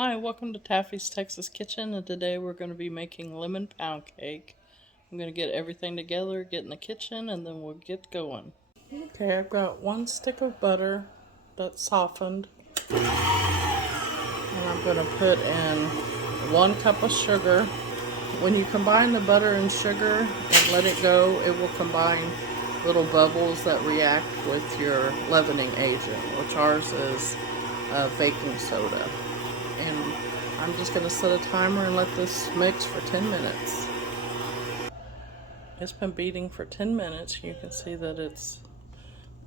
Hi, welcome to Taffy's Texas Kitchen, and today we're going to be making lemon pound cake. I'm going to get everything together, get in the kitchen, and then we'll get going. Okay, I've got 1 stick of butter that's softened, and I'm going to put in 1 cup of sugar. When you combine the butter and sugar and let it go, it will combine little bubbles that react with your leavening agent, which ours is baking soda. And I'm just going to set a timer and let this mix for 10 minutes. It's been beating for 10 minutes. You can see that it's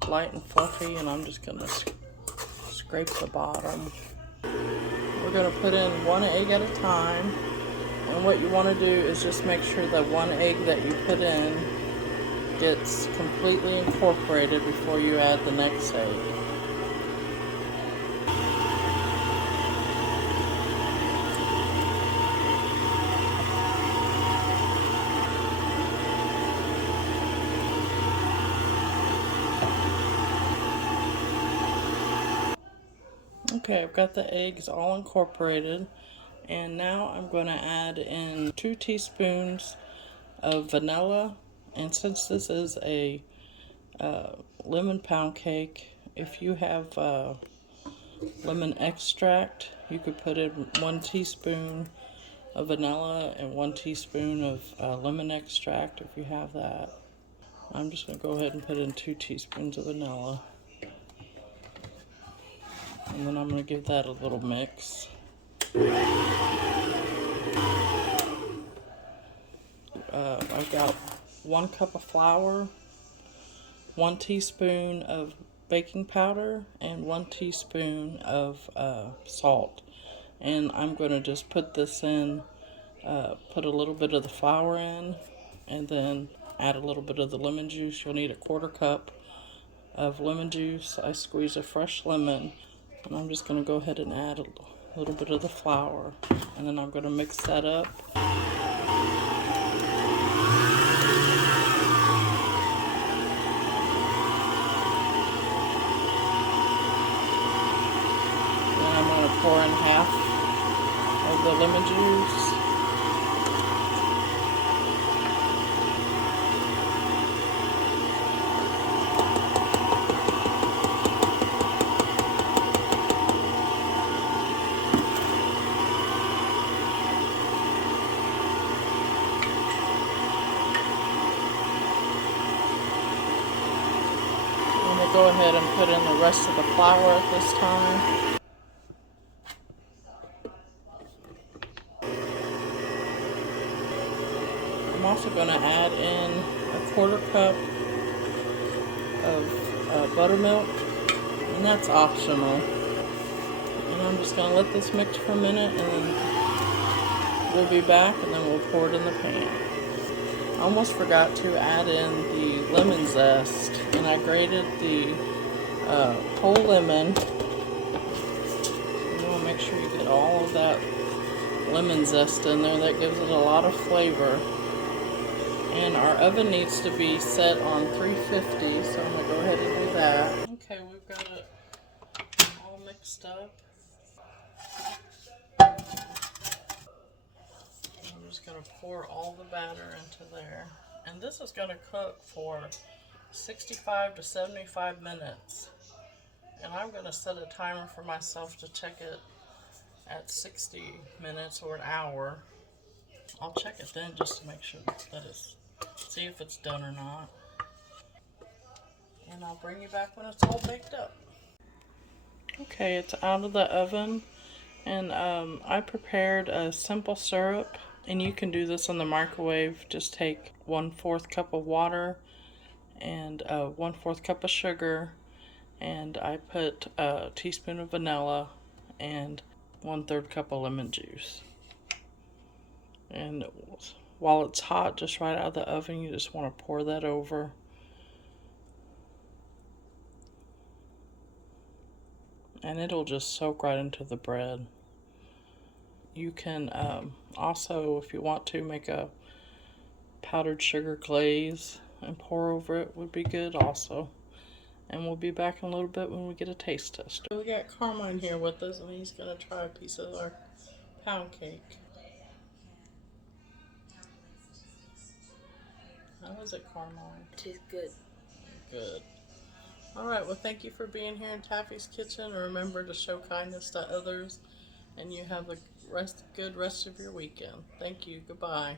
light and fluffy, and I'm just going to scrape the bottom. We're going to put in 1 egg at a time, and what you want to do is just make sure that 1 egg that you put in gets completely incorporated before you add the next egg. Okay, I've got the eggs all incorporated, and now I'm going to add in 2 teaspoons of vanilla. And since this is a lemon pound cake, if you have lemon extract, you could put in 1 teaspoon of vanilla and 1 teaspoon of lemon extract if you have that. I'm just going to go ahead and put in 2 teaspoons of vanilla. And then I'm going to give that a little mix. I've got 1 cup of flour, 1 teaspoon of baking powder, and 1 teaspoon of salt. And I'm going to just put this in, put a little bit of the flour in, and then add a little bit of the lemon juice. You'll need a 1/4 cup of lemon juice. I squeeze a fresh lemon, and I'm just going to go ahead and add a little bit of the flour, and then I'm going to mix that up. Then I'm going to pour in half of the lemon juice. Go ahead and put in the rest of the flour at this time. I'm also going to add in a 1/4 cup of buttermilk, and that's optional. And I'm just going to let this mix for a minute, and then we'll be back, and then we'll pour it in the pan. I almost forgot to add in the lemon zest, and I grated the whole lemon. You want to make sure you get all of that lemon zest in there. That gives it a lot of flavor. And our oven needs to be set on 350, so I'm going to go ahead and do that. Okay, we've got it all mixed up. I'm just going to pour all the batter into there. And this is going to cook for 65 to 75 minutes. And I'm going to set a timer for myself to check it at 60 minutes or an hour. I'll check it then just to make sure that it's, see if it's done or not. And I'll bring you back when it's all baked up. Okay, it's out of the oven, and I prepared a simple syrup, and you can do this in the microwave. Just take 1/4 cup of water and 1/4 cup of sugar, and I put a teaspoon of vanilla and 1/3 cup of lemon juice. And while it's hot, just right out of the oven, you just want to pour that over. And it'll just soak right into the bread. You can also, if you want to, make a powdered sugar glaze and pour over it, would be good also. And we'll be back in a little bit when we get a taste tester. We got Carmine here with us, and he's going to try a piece of our pound cake. How is it, Carmine? It tastes good. Good. Alright, well thank you for being here in Taffy's Kitchen. And remember to show kindness to others. And you have a good rest of your weekend. Thank you. Goodbye.